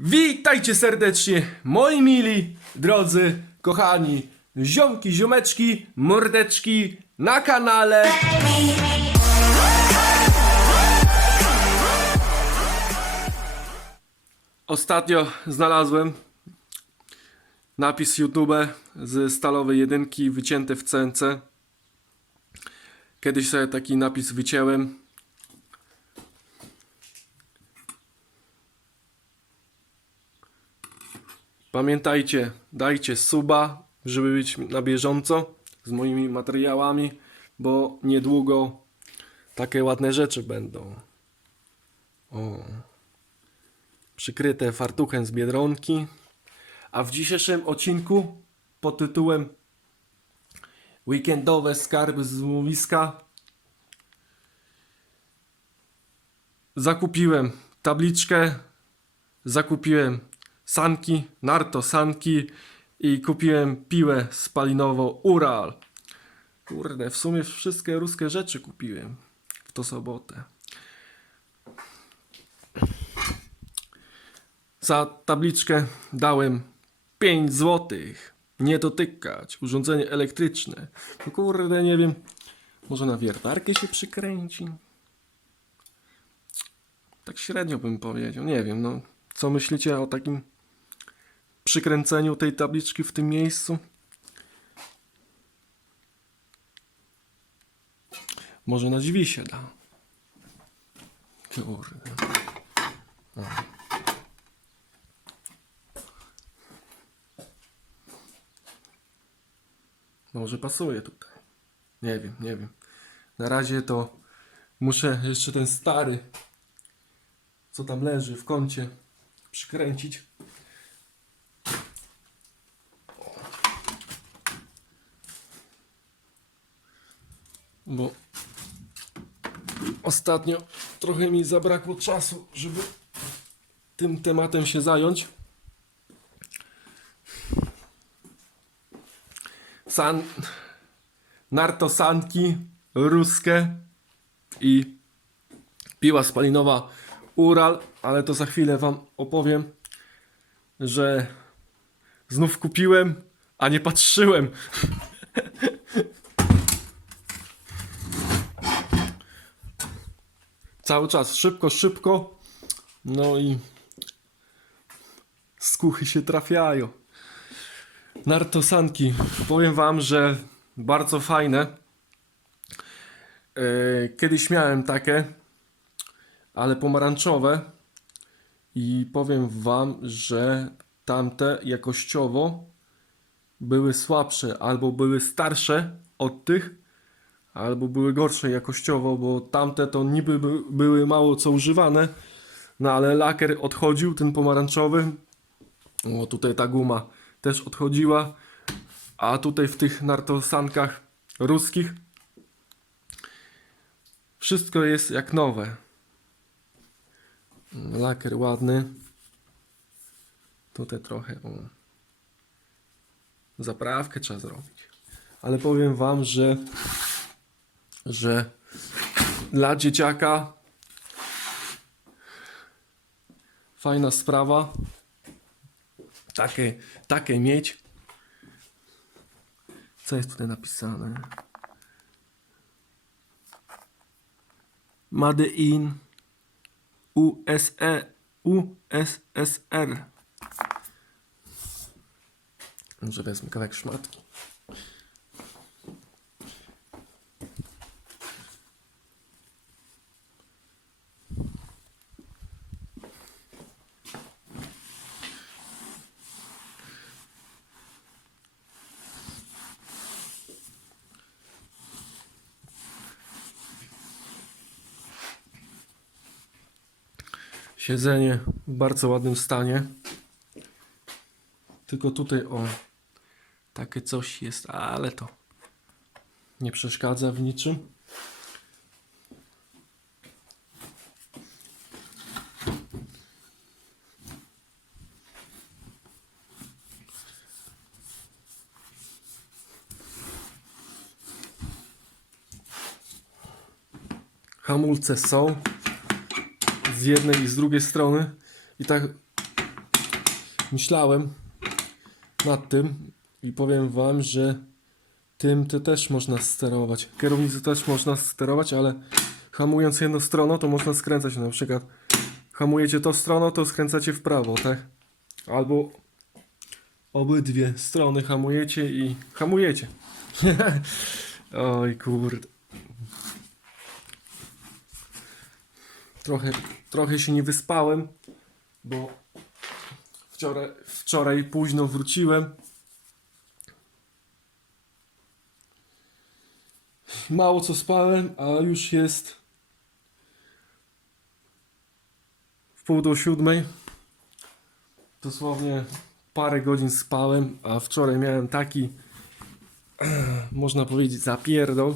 Witajcie serdecznie, moi mili, drodzy, kochani, ziomki, ziomeczki, mordeczki na kanale. Ostatnio znalazłem napis YouTube z stalowej jedynki wycięte w CNC. Kiedyś sobie taki napis wycięłem. Pamiętajcie, dajcie suba, żeby być na bieżąco z moimi materiałami, bo niedługo takie ładne rzeczy będą. O. Przykryte fartuchem z biedronki. A w dzisiejszym odcinku pod tytułem Weekendowe skarby z złowiska zakupiłem tabliczkę, zakupiłem sanki, narto sanki i kupiłem piłę spalinową Ural. Kurde, w sumie wszystkie ruskie rzeczy kupiłem w tą sobotę. Za tabliczkę dałem 5 złotych. Nie dotykać. Urządzenie elektryczne. No kurde, nie wiem. Może na wiertarkę się przykręci? Tak średnio bym powiedział. Nie wiem, no. Co myślicie o takim przykręceniu tej tabliczki w tym miejscu? Może na drzwi się da. Kurde. Może pasuje tutaj. Nie wiem, nie wiem. Na razie to muszę jeszcze ten stary, co tam leży w kącie, przykręcić. Bo ostatnio trochę mi zabrakło czasu, żeby tym tematem się zająć. San... Nartosanki ruskie i piła spalinowa Ural, ale to za chwilę wam opowiem, że znów kupiłem, a nie patrzyłem. Cały czas szybko, szybko. No i skuchy się trafiają. Nartosanki. Powiem wam, że bardzo fajne. E, Kiedyś miałem takie, ale pomarańczowe. I powiem wam, że tamte jakościowo były słabsze, albo były starsze od tych, albo były gorsze jakościowo, bo tamte to niby by, były mało co używane, no ale lakier odchodził, ten pomarańczowy. O, tutaj ta guma też odchodziła, a tutaj w tych nartosankach ruskich wszystko jest jak nowe. Lakier ładny. Tutaj trochę o, zaprawkę trzeba zrobić. Ale powiem wam, że że dla dzieciaka fajna sprawa takie, takie mieć. Co jest tutaj napisane? Made in USE USSR. Może wezmę kawałek szmatki. Siedzenie w bardzo ładnym stanie. Tylko tutaj o takie coś jest, ale to nie przeszkadza w niczym. Hamulce są z jednej i z drugiej strony i tak myślałem nad tym i powiem wam, że tym to też można sterować. Kierownicę też można sterować, ale hamując jedną stroną, to można skręcać na przykład. Hamujecie tą stroną, to skręcacie w prawo, tak? Albo obydwie strony hamujecie i hamujecie. Oj kurde. Trochę, trochę się nie wyspałem, bo wczoraj, wczoraj późno wróciłem. Mało co spałem, a już jest w pół do siódmej. Dosłownie parę godzin spałem, a wczoraj miałem taki, można powiedzieć, zapierdol,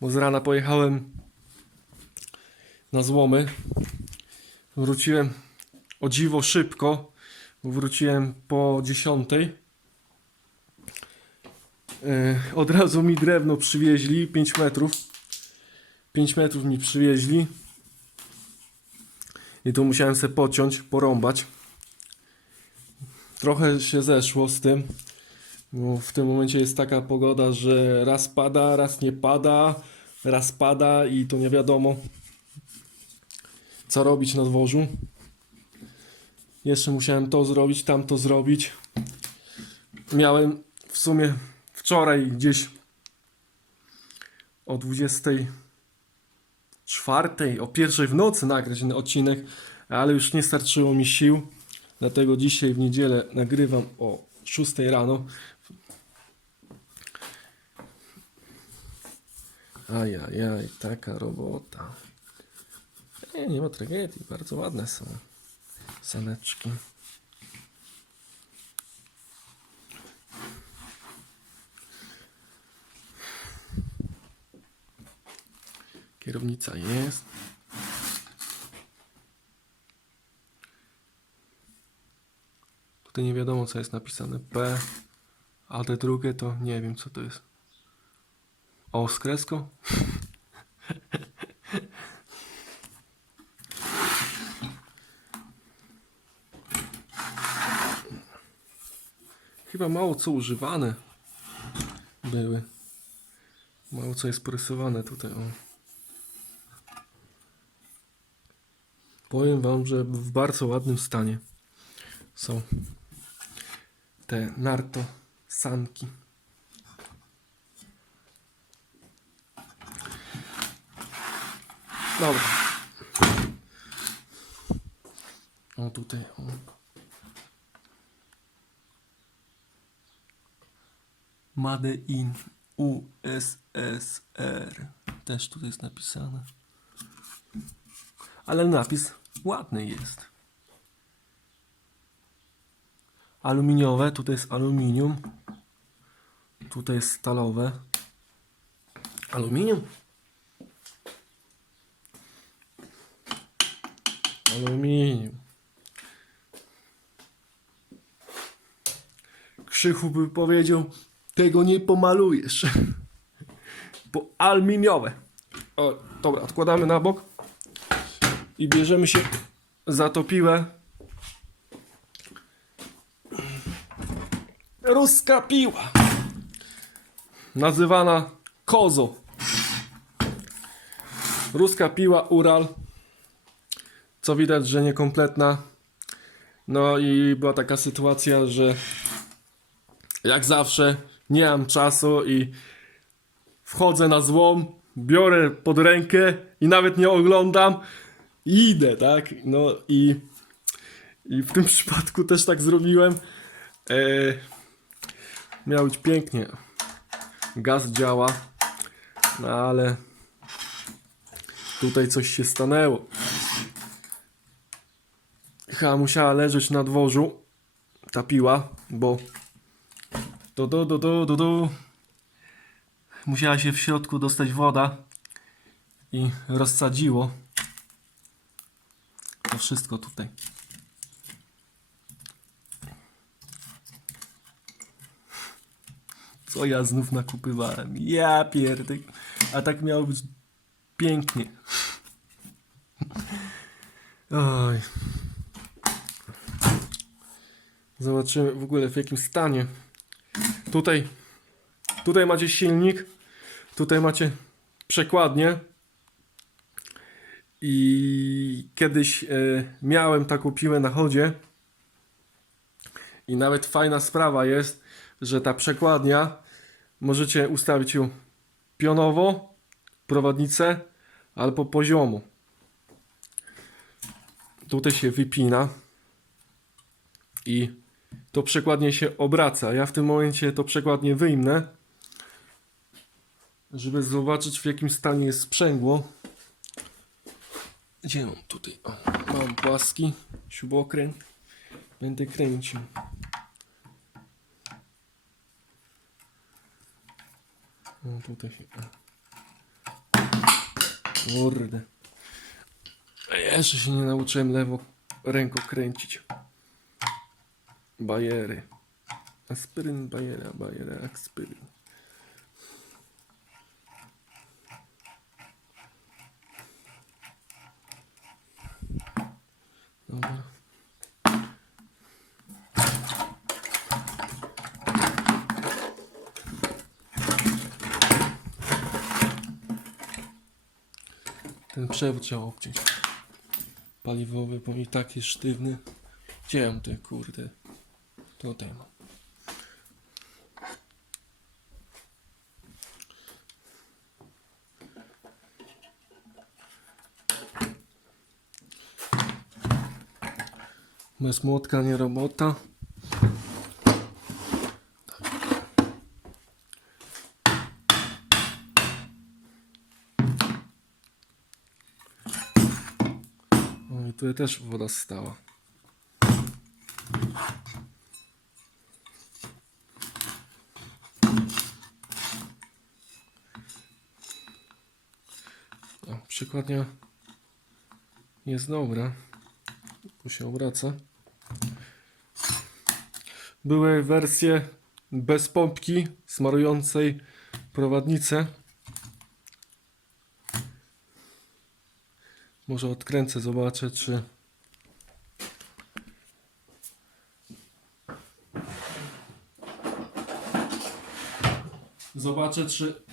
bo z rana pojechałem na złomy. Wróciłem o dziwo szybko, bo wróciłem po dziesiątej. E, Od razu mi drewno przywieźli, 5 metrów. 5 metrów mi przywieźli. I tu musiałem sobie pociąć, porąbać. Trochę się zeszło z tym. Bo w tym momencie jest taka pogoda, że raz pada, raz nie pada, raz pada i to nie wiadomo co robić na dworzu. Jeszcze musiałem to zrobić, tamto zrobić. Miałem w sumie wczoraj gdzieś o 24, o pierwszej w nocy nagrać ten odcinek, ale już nie starczyło mi sił. Dlatego dzisiaj w niedzielę nagrywam o 6 rano. Ajajaj, taka robota. Nie, nie ma tragedii, bardzo ładne są saneczki. Kierownica jest. Tutaj nie wiadomo co jest napisane P, a te drugie to nie wiem co to jest. O, z? Chyba mało co używane były. Mało co jest porysowane tutaj. O. Powiem wam, że w bardzo ładnym stanie są te narto sanki. Dobra. O tutaj. O. Made in USSR. Też tutaj jest napisane. Ale napis ładny jest. Aluminiowe, tutaj jest aluminium. Tutaj jest stalowe. Aluminium? Aluminium. Krzychu by powiedział, tego nie pomalujesz. Bo aluminiowe. O, dobra, odkładamy na bok. I bierzemy się za tą piłę. Ruska piła. Nazywana kozo. Ruska piła Ural. Co widać, że niekompletna. No i była taka sytuacja, że jak zawsze nie mam czasu i wchodzę na złom, biorę pod rękę i nawet nie oglądam i idę, tak? No i, i w tym przypadku też tak zrobiłem. E, miał być pięknie. Gaz działa, no ale tutaj coś się stanęło. Chyba musiała leżeć na dworzu ta piła, bo do, do, do, do, do, do. Musiała się w środku dostać woda i rozsadziło to wszystko tutaj. Co ja znów nakupywałem? Ja pierdek. A tak miało być pięknie. Oj. Zobaczymy w ogóle w jakim stanie. Tutaj, tutaj macie silnik, tutaj macie przekładnię. I kiedyś e, miałem taką piłę na chodzie. I nawet fajna sprawa jest, że ta przekładnia możecie ustawić ją pionowo, prowadnicę, albo poziomo. Tutaj się wypina i to przekładnie się obraca. Ja w tym momencie to przekładnie wyjmę, żeby zobaczyć w jakim stanie jest sprzęgło. Gdzie mam tutaj? O, mam płaski śrubokręt. Będę kręcił. O, tutaj się... Kurde. Jeszcze się nie nauczyłem lewo ręką kręcić. Bajery. Aspiryn, bajera, bajera, aspiryn. Dobra. Ten przewód trzeba obciąć. Paliwowy, bo i tak jest sztywny. Gdzie mam te kurde? Tutaj mam. Bez młotka nie robota. O, i tutaj też woda stała. O, przykładnia jest dobra. Tu się obraca. Były wersje bez pompki smarującej prowadnicę. Może odkręcę, zobaczę czy Zobaczę czy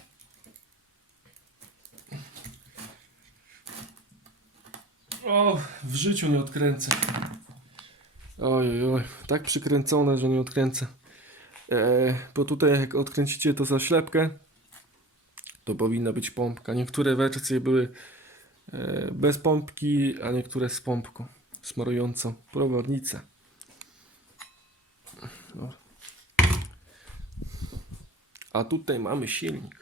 O, w życiu nie odkręcę. Oj, oj, tak przykręcone, że nie odkręcę. E, bo tutaj jak odkręcicie to za ślepkę, to powinna być pompka. Niektóre wersje były e, bez pompki, a niektóre z pompką smarującą prowadnicę. Dobra. A tutaj mamy silnik.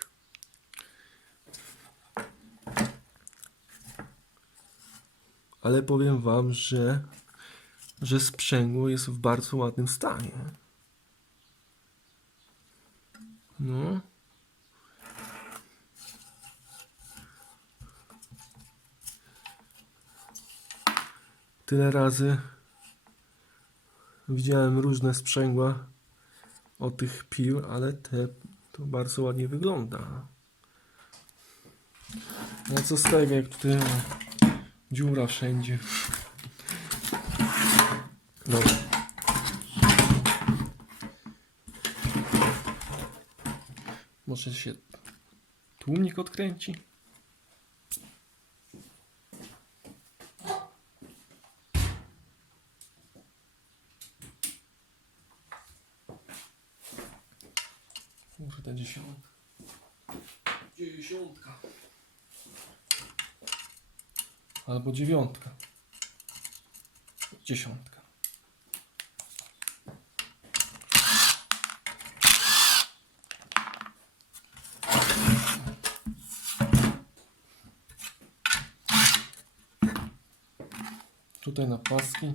Ale powiem wam, że że sprzęgło jest w bardzo ładnym stanie. No. Tyle razy widziałem różne sprzęgła od tych pił, ale te to bardzo ładnie wygląda. No co z tego, jak tutaj dziura wszędzie. Dobra. Może się tłumnik odkręci? Kurde, dziesiątka. Dziesiątka. Albo dziewiątka. Dziesiątka. Tutaj na paski.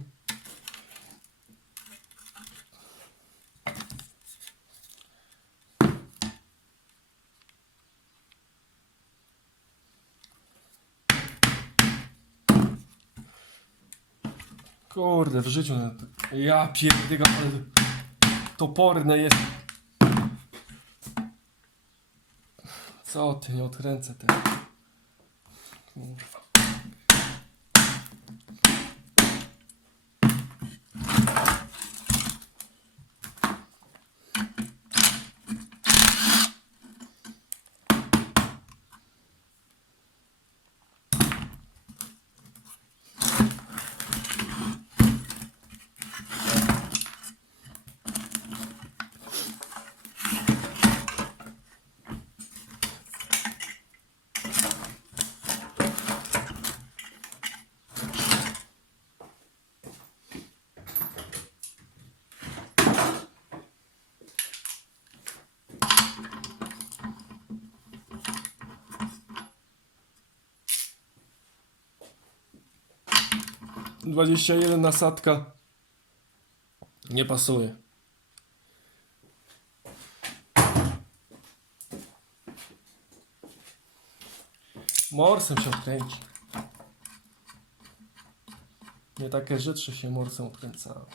Kurde, w życiu. Ja pierdolę, ale toporne jest. Co ty, nie odkręcę tego. Kurwa. 21 nasadka nie pasuje. Morsem się odkręci. Nie takie rzeczy się morsem odkręcały.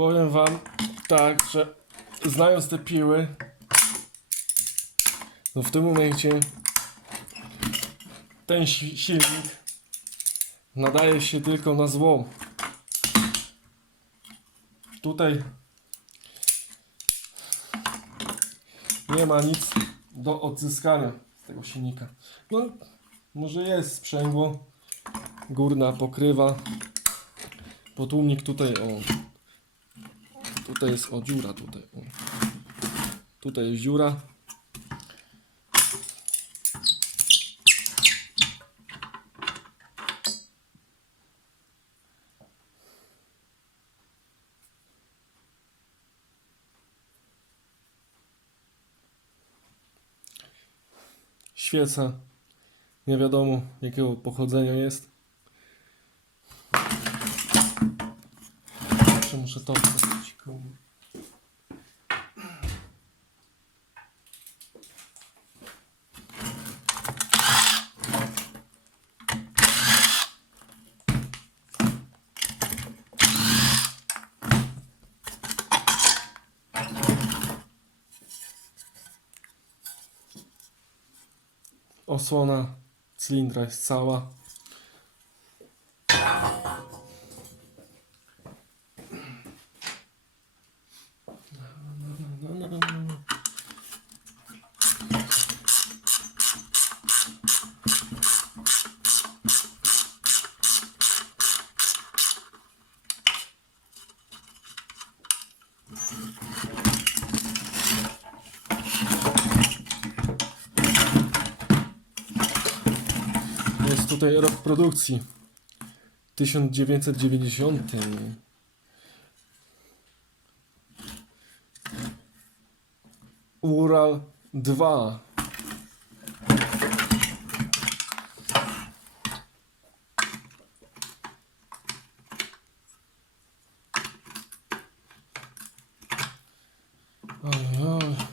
Powiem wam tak, że znając te piły, no w tym momencie ten si- silnik nadaje się tylko na złom. Tutaj nie ma nic do odzyskania z tego silnika. No, może jest sprzęgło, górna pokrywa, potłumnik tutaj o Tutaj jest o dziura tutaj. O. Tutaj jest dziura. Świeca. Nie wiadomo jakiego pochodzenia jest. Jeszcze muszę to Osłona cylindra jest cała. Jest tutaj rok produkcji. 1990. Ural 2. Oj, oj.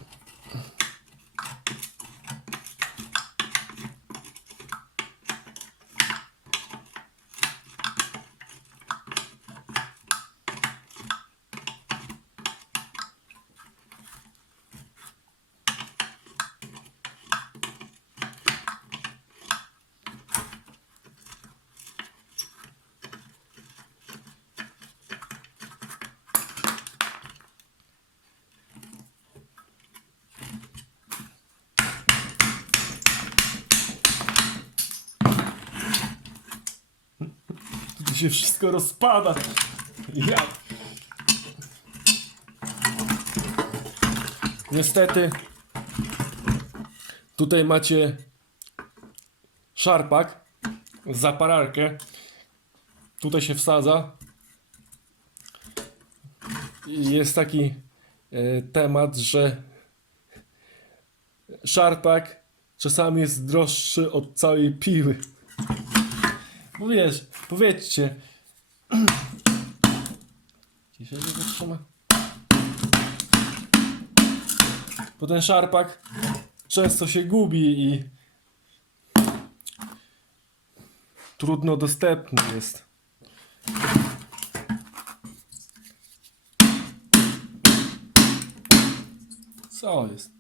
Tu się wszystko rozpada. Ja. Niestety. Tutaj macie szarpak, zapararkę. Tutaj się wsadza. Jest taki e, temat, że szarpak czasami jest droższy od całej piły. No wiesz, powiedzcie. Dzisiaj się wytrzyma. Bo ten szarpak często się gubi i trudno dostępny jest. Co jest?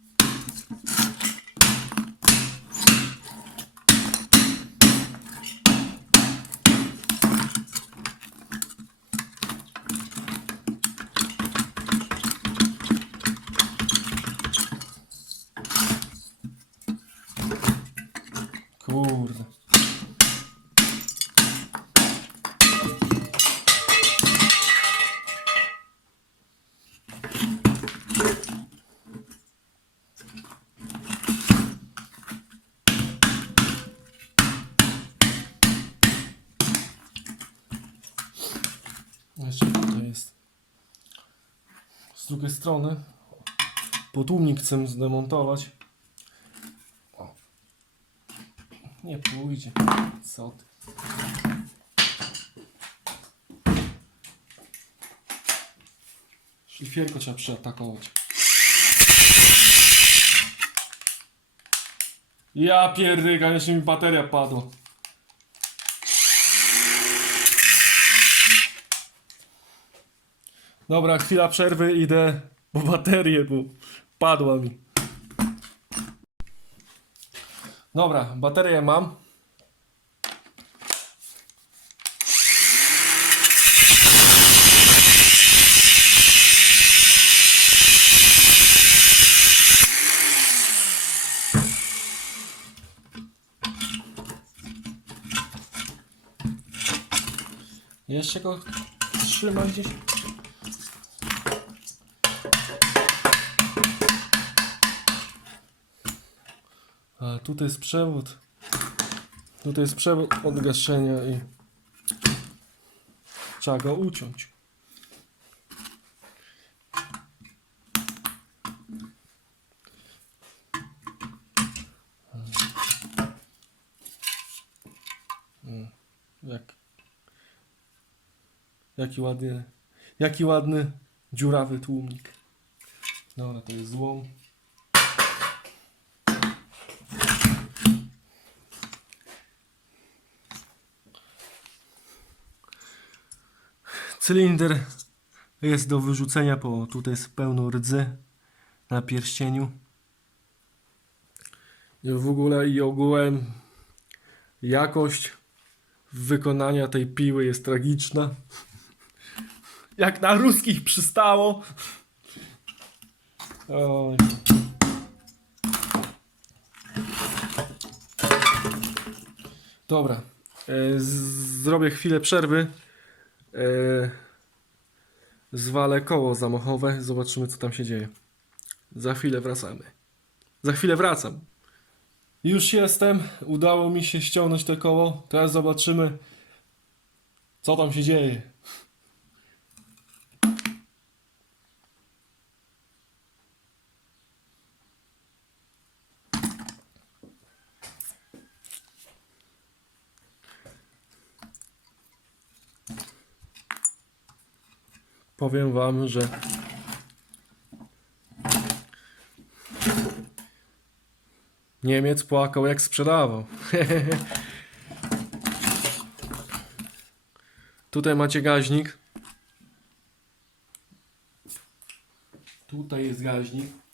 Drugiej strony. Potłumnik chcę zdemontować. O. Nie pójdzie. Co ty? Szlifierko trzeba przeatakować. Ja pierdyka, jeszcze mi bateria padła. Dobra, chwila przerwy, idę po baterię, bo padła mi. Dobra, baterię mam. Jeszcze go trzyma gdzieś. A tutaj jest przewód. Tutaj jest przewód od gaszenia i trzeba go uciąć. Jak, jaki ładny, jaki ładny dziurawy tłumnik. Dobra, to jest złom. Cylinder jest do wyrzucenia, bo tutaj jest pełno rdzy na pierścieniu. W ogóle i ogółem jakość wykonania tej piły jest tragiczna. Jak na ruskich przystało. Oj. Dobra. E, zrobię chwilę przerwy. E, zwalę koło zamachowe, zobaczymy co tam się dzieje. Za chwilę wracamy. Za chwilę wracam. Już jestem, udało mi się ściągnąć to koło. Teraz zobaczymy co tam się dzieje. Powiem wam, że Niemiec płakał jak sprzedawał. Tutaj macie gaźnik. Tutaj jest gaźnik.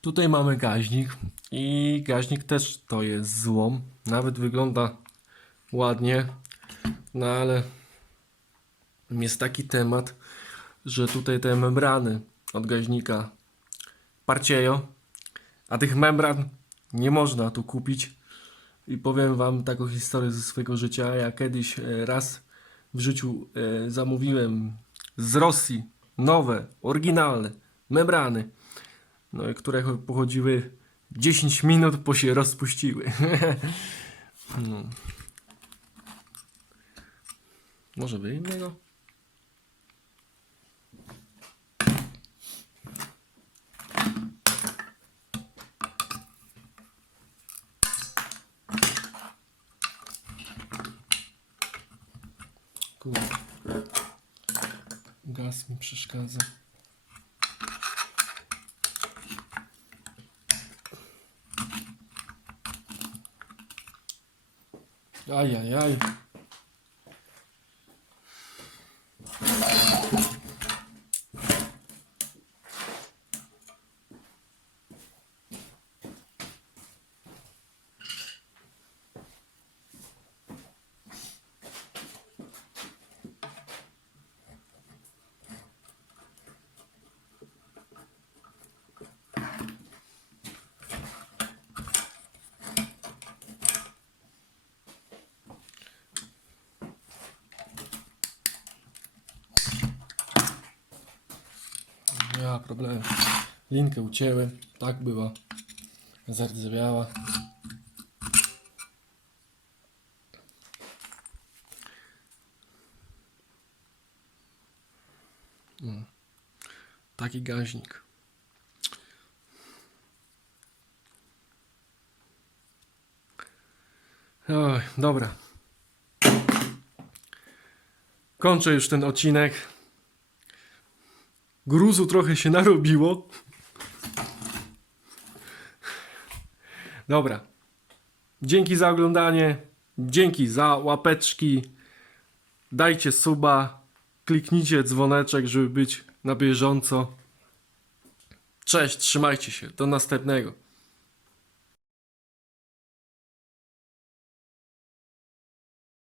Tutaj mamy gaźnik i gaźnik też to jest złom. Nawet wygląda ładnie, no ale jest taki temat, że tutaj te membrany od gaźnika parcieją, a tych membran nie można tu kupić. I powiem wam taką historię ze swojego życia. Ja kiedyś e, raz w życiu e, zamówiłem z Rosji nowe, oryginalne membrany no, które pochodziły 10 minut, po się rozpuściły. no. Może wyjmę go? Kurde. Gaz mi przeszkadza. Ajajaj. Ja Linkę ucięłem. Tak była. Zardzewiała. Mm. Taki gaźnik. Oj, dobra. Kończę już ten odcinek. Gruzu trochę się narobiło. Dobra. Dzięki za oglądanie. Dzięki za łapeczki. Dajcie suba. Kliknijcie dzwoneczek, żeby być na bieżąco. Cześć, trzymajcie się. Do następnego.